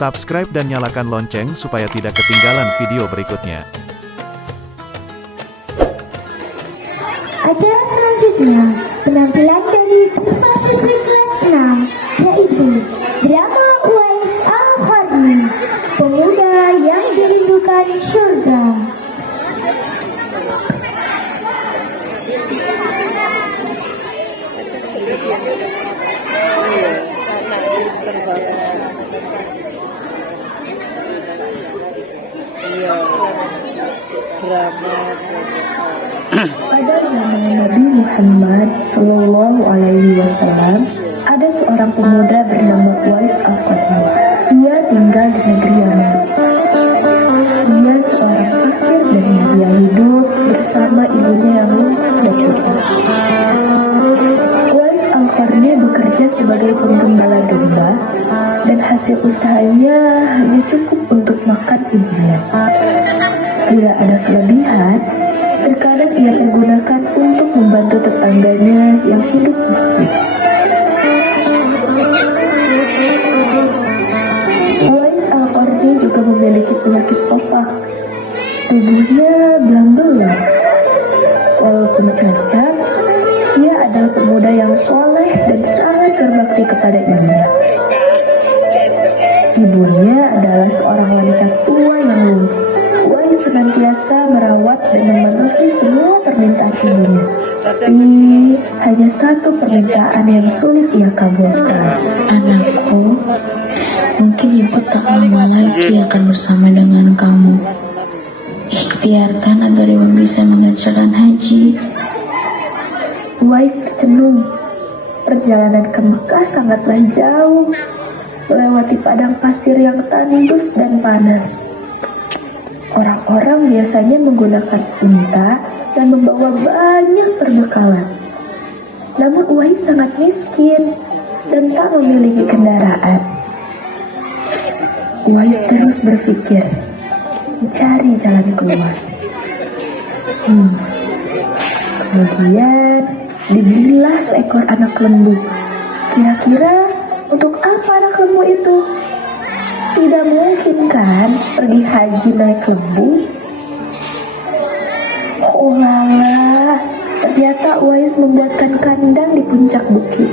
Subscribe dan nyalakan lonceng supaya tidak ketinggalan video berikutnya. Acara selanjutnya, penampilan dari siswa-siswi kelas 6, yaitu drama Uwais Al-Qarni, pemuda yang dirindukan surga. Pada zaman Nabi Muhammad Shallallahu Alaihi Wasallam, ada seorang pemuda bernama Uwais Al-Qarni. Ia tinggal di negeri Yaman. Ia seorang fakir dan dia hidup bersama ibunya yang lupa. Uwais Al-Qarni bekerja sebagai penggembala domba dan hasil usahanya hanya cukup untuk makan ibunya. Bila ada kelebihan, terkadang ia menggunakan untuk membantu tetangganya yang hidup miskin. Uwais Al-Qarni juga memiliki penyakit sofak. Tubuhnya belang-belang. Walaupun cacat, ia adalah pemuda yang soleh dan sangat berbakti kepada ibunya. Ibunya adalah seorang wanita tua yang lumpuh. Uwais senantiasa merawat dan memenuhi semua permintaan ibunya. Tapi hanya satu permintaan yang sulit ia kabulkan. Anakku, mungkin ibu tak lama lagi akan bersama dengan kamu. Ikhtiarkan agar ibu bisa mengerjakan haji. Uwais tercenung. Perjalanan ke Mekah sangatlah jauh, melewati padang pasir yang tandus dan panas. Orang-orang biasanya menggunakan unta dan membawa banyak perbekalan. Namun Uwais sangat miskin dan tak memiliki kendaraan. Uwais terus berpikir, mencari jalan keluar. Kemudian dibelilah seekor anak lembu. Kira-kira untuk apa anak lembu itu? Tidak mungkin kan pergi haji naik lembu? Oh lala, ternyata Uwais membuatkan kandang di puncak bukit.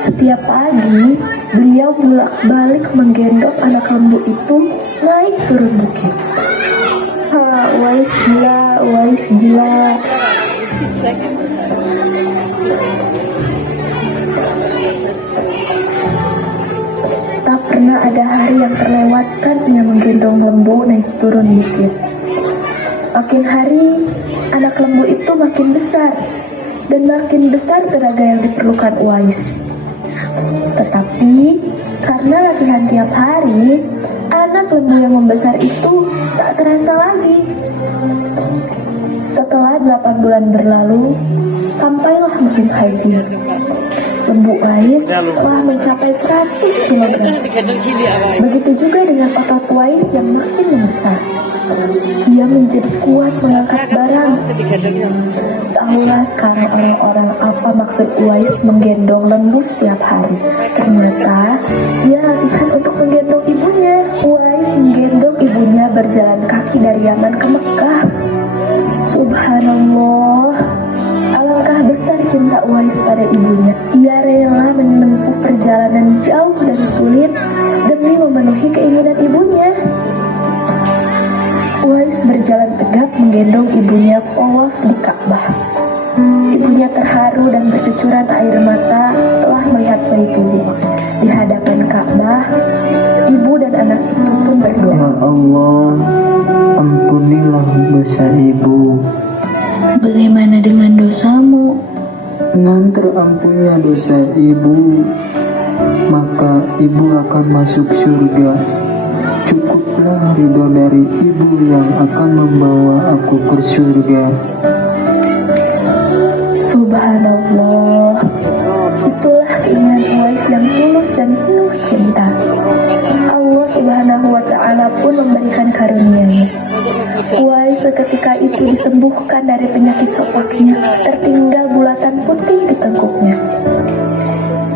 Setiap pagi, beliau bolak-balik menggendong anak lembu itu naik turun bukit. Uwais gila, Uwais gila. Tak pernah ada hari yang terlewatkan ia menggendong lembu naik turun bukit. Makin hari, anak lembu itu makin besar, dan makin besar tenaga yang diperlukan Uwais. Tetapi, karena latihan tiap hari, anak lembu yang membesar itu tak terasa lagi. Setelah 8 bulan berlalu, sampailah musim haji. Lembu Uwais telah mencapai 100 kg. Begitu juga dengan otot Uwais yang makin membesar. Ia menjadi kuat mengangkat barang. Tahulah sekarang orang-orang apa maksud Uwais menggendong lembu setiap hari. Ternyata ia latihan untuk menggendong ibunya. Uwais menggendong ibunya berjalan kaki dari Yaman ke Mekah. Subhanallah, alangkah besar cinta Uwais pada ibunya. Ia rela menempuh perjalanan jauh dan sulit demi memenuhi keinginan ibunya. Uwais berjalan tegap menggendong ibunya tawaf di Ka'bah. Ibunya terharu dan bercucuran air mata telah melihat Baitullah. Di hadapan Ka'bah, ibu dan anak itu pun berdoa. Ya Allah, ampunilah dosa ibu. Bagaimana dengan dosamu? Dengan terampunnya dosa ibu, maka ibu akan masuk surga. Cukuplah ridho dari ibu yang akan membawa aku ke surga. Subhanallah, itulah keinginan Uwais yang tulus dan penuh cinta. Allah Subhanahu wa Ta'ala pun memberikan karunia-Nya. Uwais seketika itu disembuhkan dari penyakit sopaknya, tertinggal bulatan putih di tengkuknya.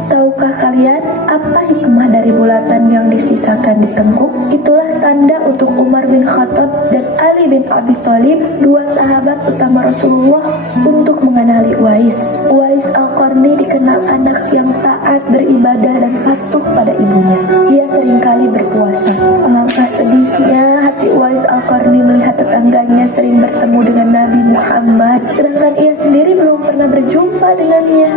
Tahukah kalian apa hikmah dari bulatan yang disisakan di tengkuk? Itulah tanda untuk Umar bin Khattab dan Ali bin Abi Thalib, dua sahabat utama Rasulullah, untuk mengenali Uwais. Uwais Al-Qarni dikenal anak yang taat, beribadah, dan patuh pada ibunya. Ia seringkali berpuasa. Alangkah sedihnya hati Uwais Al-Qarni melihat tetangganya sering bertemu dengan Nabi Muhammad, sedangkan ia sendiri belum pernah berjumpa dengannya.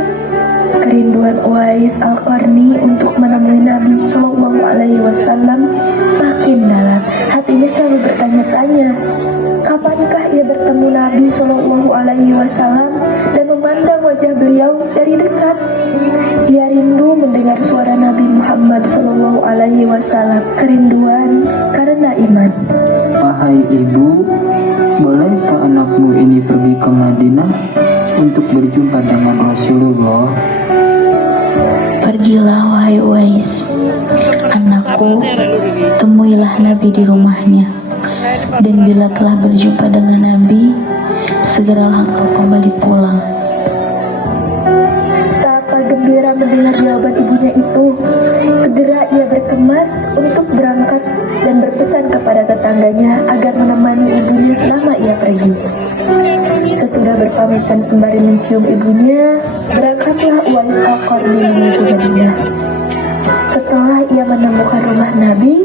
Kerinduan Uwais Al-Qarni untuk menemui Nabi Shallallahu Alaihi Wasallam makin dalam. Hatinya selalu bertanya-tanya, kapankah ia bertemu Nabi Shallallahu Alaihi Wasallam dan memandang wajah beliau dari dekat. Ia rindu mendengar suara Nabi Muhammad Shallallahu Alaihi Wasallam. Kerinduan karena iman. Wahai ibu, bolehkah anakmu ini pergi ke Madinah untuk berjumpa dengan Rasulullah? Pergilah wahai Uwais, anakku, temuilah Nabi di rumahnya, dan bila telah berjumpa dengan Nabi, segeralah engkau kembali pulang. Betapa gembira mendengar jawaban ibunya itu. Segera ia berkemas untuk berangkat dan berpesan kepada tetangganya agar menemani ibunya selama ia pergi. Sesudah berpamitan sembari mencium ibunya, berangkatlah Uwais Al-Qarni menuju Madinah. Setelah ia menemukan rumah Nabi,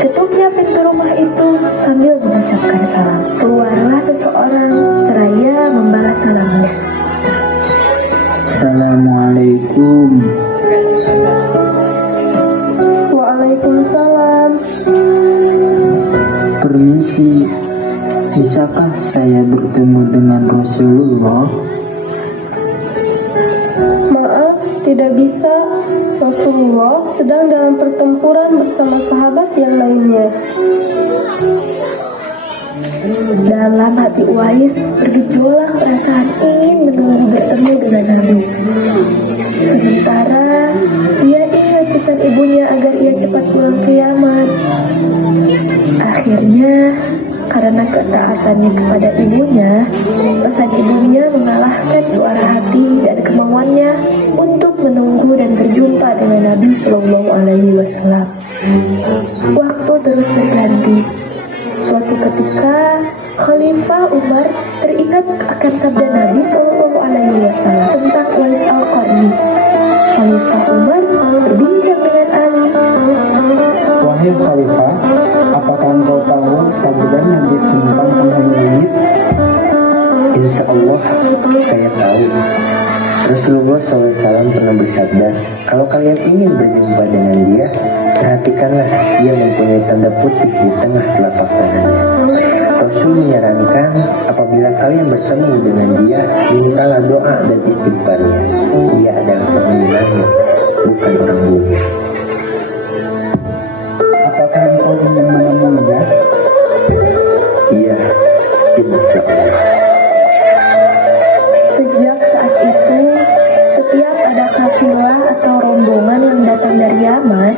ketupnya pintu rumah itu sambil mengucapkan salam. Keluarlah seseorang seraya membalas salamnya. Assalamualaikum. Waalaikumsalam. Permisi, bisakah saya bertemu dengan Rasulullah? Maaf, tidak bisa. Rasulullah sedang dalam pertempuran bersama sahabat yang lainnya. Dalam hati Uwais bergejolak perasaan ingin menunggu bertemu dengan Nabi. Sementara ia ingat pesan ibunya agar ia cepat pulang ke Yaman. Akhirnya, karena ketaatannya kepada ibunya, pesan ibunya mengalahkan suara hati dan kemauannya untuk menunggu dan berjumpa dengan Nabi Shallallahu Alaihi Wasallam. Waktu terus berganti. Suatu ketika, Khalifah Umar teringat akan sabda Nabi Shallallahu Alaihi Wasallam tentang Uwais Al-Qarni. Khalifah Umar berbincang dengan Ali. Wahai Khalifah, apakah engkau tahu sabda Nabi tentang penghuni langit? Insya Allah saya tahu. Rasulullah SAW pernah bersabda, kalau kalian ingin berjumpa dengan dia, perhatikanlah ia mempunyai tanda putih di tengah telapak tangannya. Rasul menyarankan apabila kalian bertemu dengan dia, mintalah doa dan istighfarnya. Dia adalah penghuni langit, bukan orang bumi. Apakah engkau ingin menemuinya? Iya, insya Allah. Sejak saat itu, setiap ada kafilah atau rombongan yang datang dari Yaman,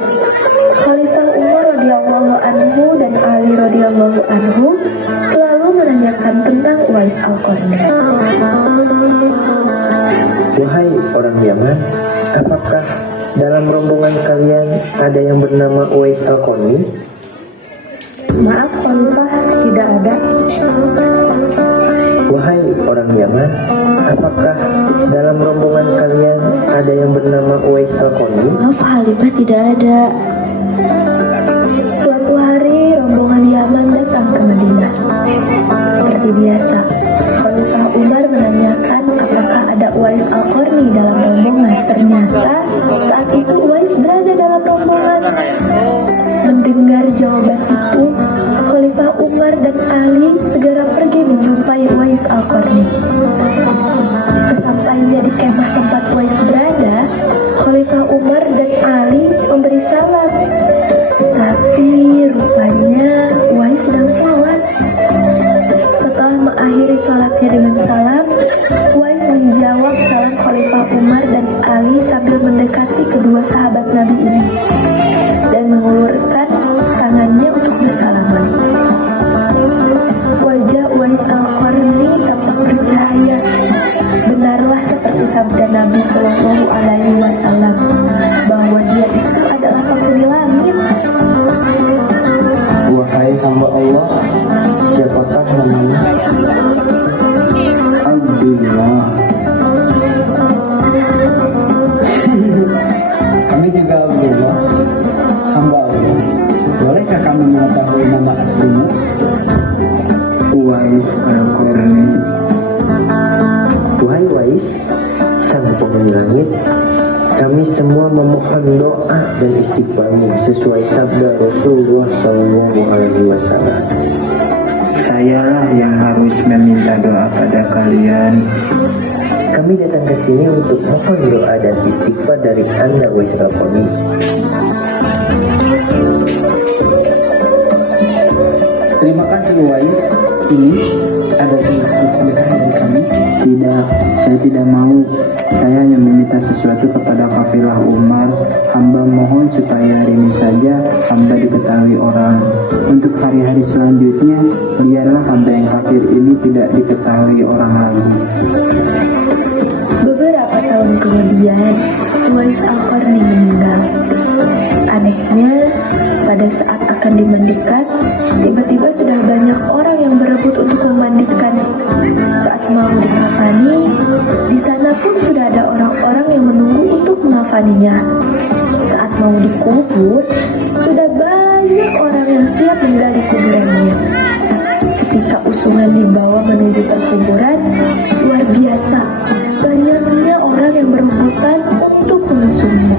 Khalifah Umar radhiyallahu anhu dan Ali radhiyallahu anhu selalu menanyakan tentang Uwais Al-Qarni. Wahai orang Yaman, apakah dalam rombongan kalian ada yang bernama Uwais Al-Qarni? Maaf Khalifah, tidak ada. Wahai orang Yaman, apakah dalam rombongan kalian ada yang bernama Uwais Al-Qarni? Maaf Khalifah, tidak ada. Suatu hari rombongan Yaman datang ke Madinah. Seperti biasa, Khalifah Umar menanyakan apakah ada Uwais Al-Qarni dalam rombongan. Ternyata saat itu Uwais berada dalam rombongan. Mendengar jawaban itu, Khalifah Umar dan Ali segera pergi menjumpai Uwais Al-Qarni. Sesampainya di kemah tempat Uwais berada, Khalifah Umar dan Ali memberi salam. Tapi rupanya Uwais sedang sholat. Setelah mengakhiri sholatnya dengan salam, Uwais menjawab salam Khalifah Umar dan Ali sambil mendekati kedua sahabat Nabi ini dan mengulurkan bersalaman. Wajah Uwais Al-Qarni tampak bercahaya. Benarlah seperti sabda Nabi Shallallahu Alaihi Wasallam bahwa dia itu adalah penghuni langit. Wahai hamba Allah, siapakah namanya? Abdullah. Kami juga Abdullah, hamba Allah. Bolehkah kami mengetahui nama aslimu? Uwais Al-Qarni. Wahai Wais, sang penghuni langit, kami semua memohon doa dan istighfarmu sesuai sabda Rasulullah SAW. Sayalah yang harus meminta doa pada kalian. Kami datang ke sini untuk mohon doa dan istighfar dari Anda, Wais Al-Qarni. Terima kasih Uwais. Ini ada sedikit sedekah dari kami. Tidak, saya tidak mau. Saya hanya meminta sesuatu kepada kafilah Umar. Hamba mohon supaya hari ini saja hamba diketahui orang. Untuk hari-hari selanjutnya, biarlah hamba yang kafir ini tidak diketahui orang lagi. Beberapa tahun kemudian, Uwais Al-Qarni meninggal. Anehnya, pada saat akan dimandikan, tiba-tiba sudah banyak orang yang berebut untuk memandikan. Saat mau dikafani, di sana pun sudah ada orang-orang yang menunggu untuk mengafaninya. Saat mau dikubur, sudah banyak orang yang siap menggali kuburannya. Ketika usungan dibawa menuju perkuburan, luar biasa, banyaknya orang yang berebutan untuk mengusungnya.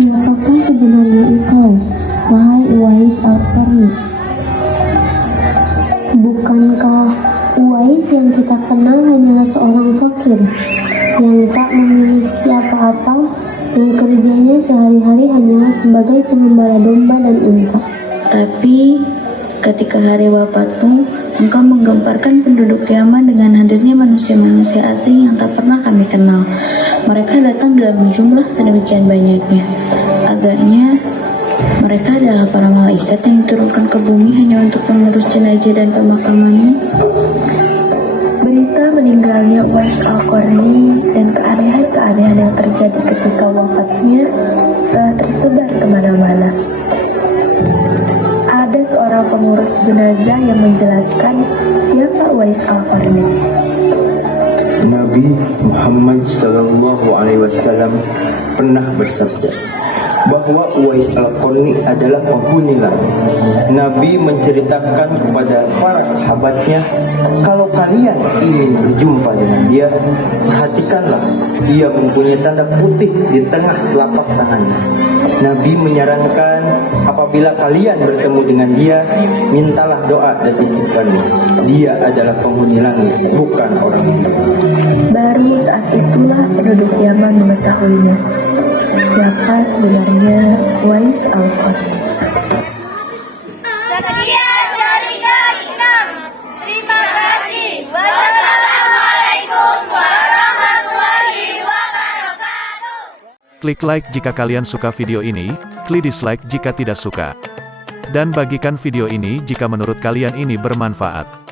Siapakah sebenarnya engkau, wahai Uwais Al-Qarni? Bukankah Uwais yang kita kenal hanyalah seorang fakir yang tak memiliki apa-apa, yang kerjanya sehari-hari hanyalah sebagai pengembala domba dan unta? Tapi ketika hari wafatmu, engkau menggemparkan penduduk Yaman dengan hadirnya manusia-manusia asing yang tak pernah kami kenal. Mereka datang dalam jumlah sedemikian banyaknya. Agaknya mereka adalah para malaikat yang diturunkan ke bumi hanya untuk mengurus jenazah dan pemakamannya. Berita meninggalnya Uwais Al-Qarni dan keanehan-keanehan yang terjadi ketika wafatnya telah tersebar kemana-mana. Ada seorang pengurus jenazah yang menjelaskan siapa Uwais Al-Qarni. Nabi Muhammad SAW pernah bersabda bahwa Uwais Al-Qarni adalah penghuni langit. Nabi menceritakan kepada para sahabatnya, kalau kalian ingin berjumpa dengan dia, perhatikanlah, dia mempunyai tanda putih di tengah telapak tangannya. Nabi menyarankan apabila kalian bertemu dengan dia, mintalah doa dan istighfarnya. Dia adalah penghuni langit, bukan orang hidup. Baru saat itulah penduduk Yaman mengetahuinya. Siapa sebenarnya Uwais Al-Qarni? Sekian dari garis 6. Terima kasih. Wassalamualaikum warahmatullahi wabarakatuh. Klik like jika kalian suka video ini, klik dislike jika tidak suka. Dan bagikan video ini jika menurut kalian ini bermanfaat.